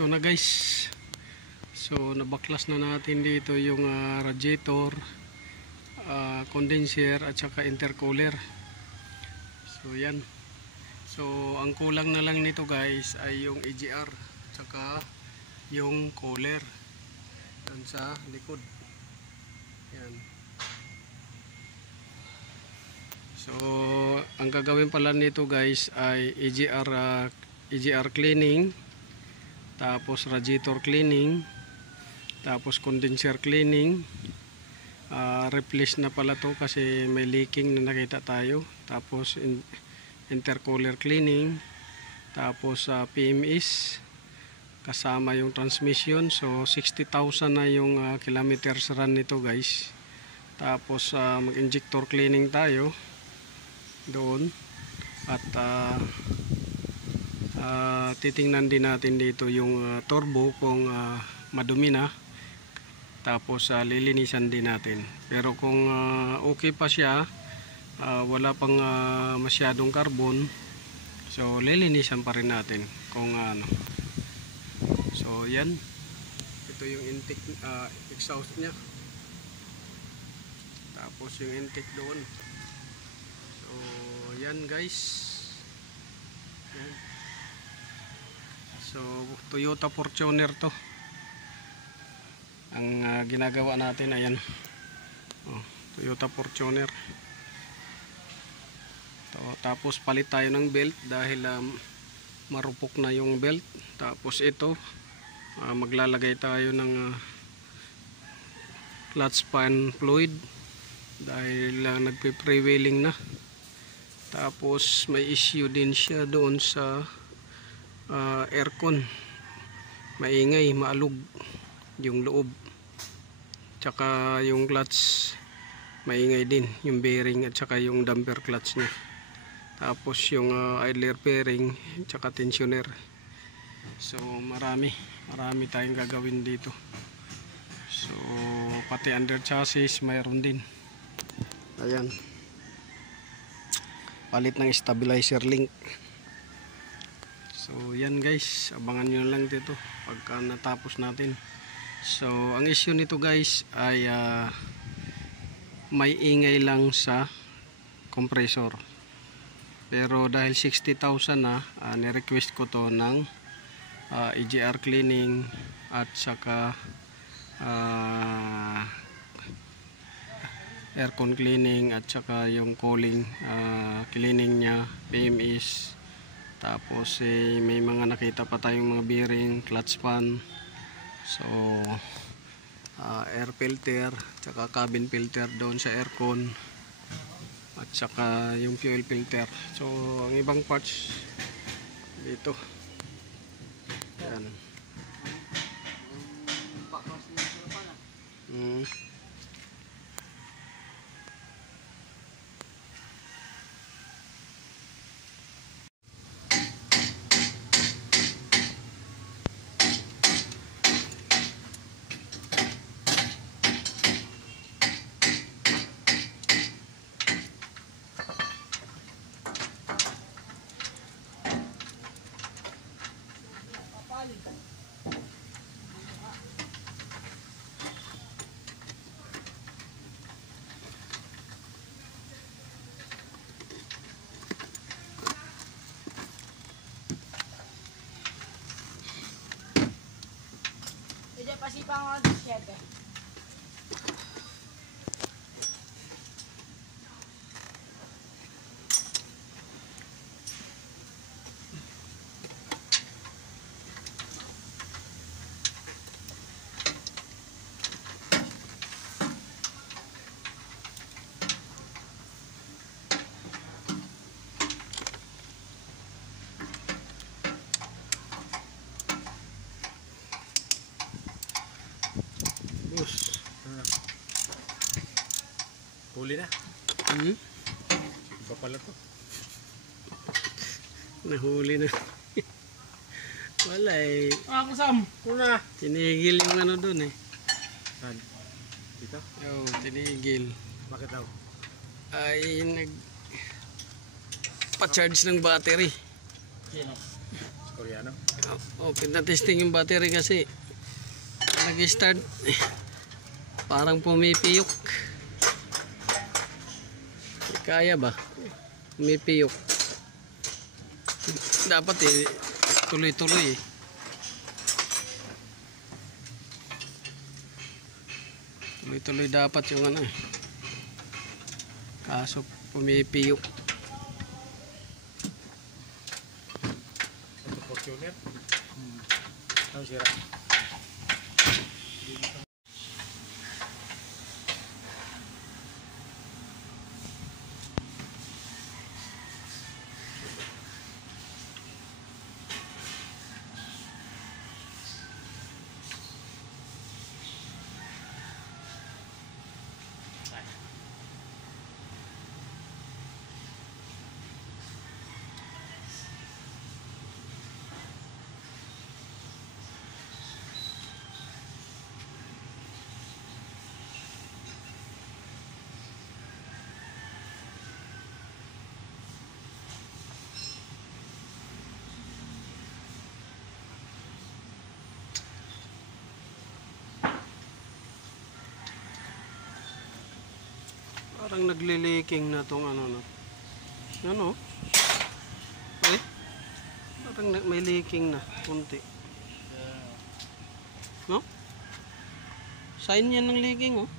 ito na guys. So nabaklas na natin dito yung radiator, condenser at saka intercooler. So yan. So ang kulang na lang nito guys ay yung EGR at saka yung cooler dun sa likod. Yan. So ang gagawin pala nito guys ay EGR cleaning, tapos radiator cleaning, tapos condenser cleaning. Replace na pala to kasi may leaking na nakita tayo. Tapos intercooler cleaning, tapos PMS kasama yung transmission. So 60,000 na yung kilometers run nito guys. Tapos mag-injector cleaning tayo doon at titingnan din natin dito yung turbo kung madumi na, tapos lilinisan din natin. Pero kung okay pa siya, wala pang masyadong carbon, so lilinisan pa rin natin kung ano. So yan, ito yung intake, exhaust nya, tapos yung intake doon. So yan guys, yan. So Toyota Fortuner to ang ginagawa natin. Ayan, Toyota Fortuner to. Tapos palit tayo ng belt dahil marupok na yung belt. Tapos ito maglalagay tayo ng clutch pan fluid dahil nagpe-prevailing na. Tapos may issue din siya doon sa aircon, maingay, maalog yung loob, tsaka yung clutch maingay din, yung bearing at saka yung damper clutch nya. Tapos yung idler bearing tsaka tensioner. So marami tayong gagawin dito. So pati under chassis mayroon din. Ayan, palit ng stabilizer link. So yan guys, abangan nyo lang dito pagka natapos natin. So ang issue nito guys ay may ingay lang sa compressor. Pero dahil 60,000 na, ni-request ko to ng EGR cleaning at saka aircon cleaning at saka yung cooling cleaning nya, PMS. Tapos may mga nakita pa tayong mga bearing, clutch pan, so air filter, tsaka cabin filter doon sa aircon, at saka yung fuel filter. So ang ibang parts dito. Yan. Pasti pang siete. Huli na. Iba pala to. Nahuli na. Wala eh. Ako Sam. Una. Tinigil yung ano dun eh. Saan? Dito? Oo, tinigil. Bakit daw? Ay pa-charge ng battery. Sino? Koreano. Pinatesting yung battery kasi nag-start parang pumipiyok. Kaya ba? Pumipiyok. Dapat tuloy-tuloy Tuloy-tuloy dapat yung ano kaso pumipiyok. Ito Fortuner. Ano sira? Parang nagliliking na tong ano na. Ano? Parang may leaking na kunti. No? Sign yan ng leaking oh.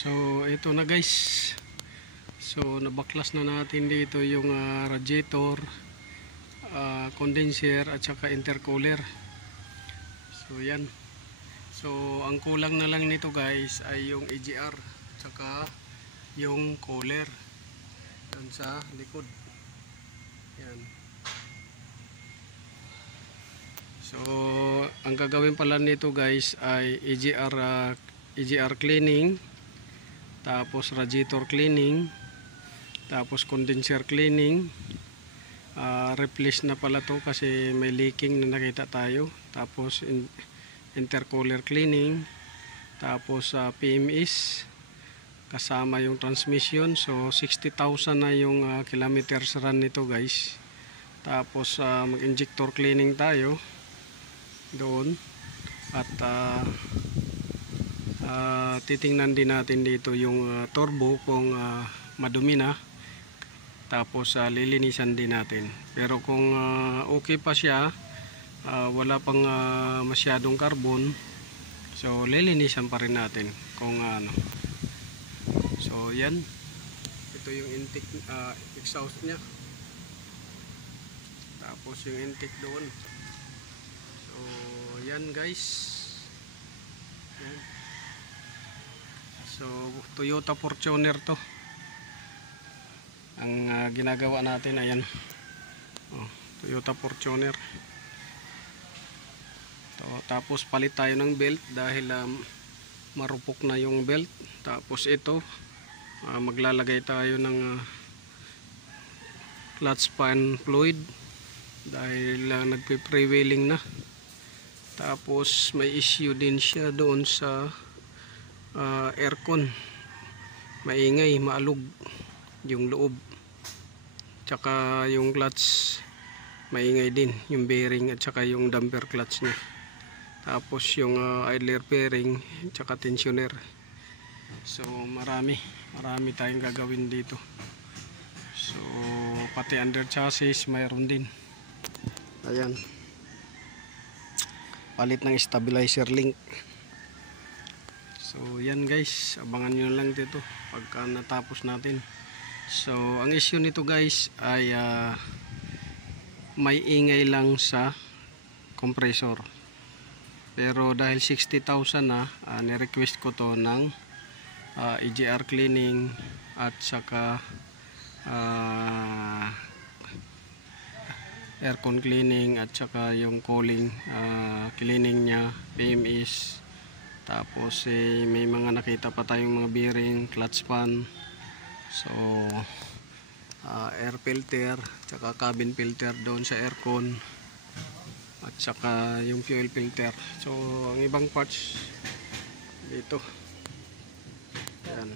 So ito na guys. So nabaklas na natin dito yung radiator, condenser at saka intercooler. So yan. So ang kulang na lang nito guys ay yung EGR at saka yung cooler dun sa likod. Yan. So ang gagawin pala nito guys ay EGR cleaning, tapos radiator cleaning, tapos condenser cleaning. Replace na pala to kasi may leaking na nakita tayo. Tapos intercooler cleaning, tapos PMS kasama yung transmission. So 60,000 na yung kilometers run nito guys. Tapos mag-injector cleaning tayo doon at titingnan din natin dito yung turbo kung madumi na, tapos lilinisan din natin. Pero kung okay pa siya, wala pang masyadong carbon, so lilinisan pa rin natin kung ano. So yan, ito yung intake, exhaust nya, tapos yung intake doon. So yan guys, yan. So Toyota Fortuner to ang ginagawa natin. Ayan, Toyota Fortuner to. Tapos palit tayo ng belt dahil marupok na yung belt. Tapos ito maglalagay tayo ng clutch pan fluid dahil nagpe-prevailing na. Tapos may issue din siya doon sa aircon, maingay, maalog yung loob, tsaka yung clutch maingay din, yung bearing at saka yung damper clutch nya. Tapos yung idler bearing tsaka tensioner. So marami tayong gagawin dito. So pati under chassis mayroon din. Ayan, palit ng stabilizer link. So yan guys, abangan nyo lang dito pagka natapos natin. So ang issue nito guys ay may ingay lang sa compressor. Pero dahil 60,000 na, ni-request ko to ng EGR cleaning at saka aircon cleaning at saka yung cooling cleaning niya, PMS. Tapos may mga nakita pa tayong mga bearing, clutch pan, so air filter, saka cabin filter doon sa aircon, at saka yung fuel filter. So ang ibang parts dito, yan.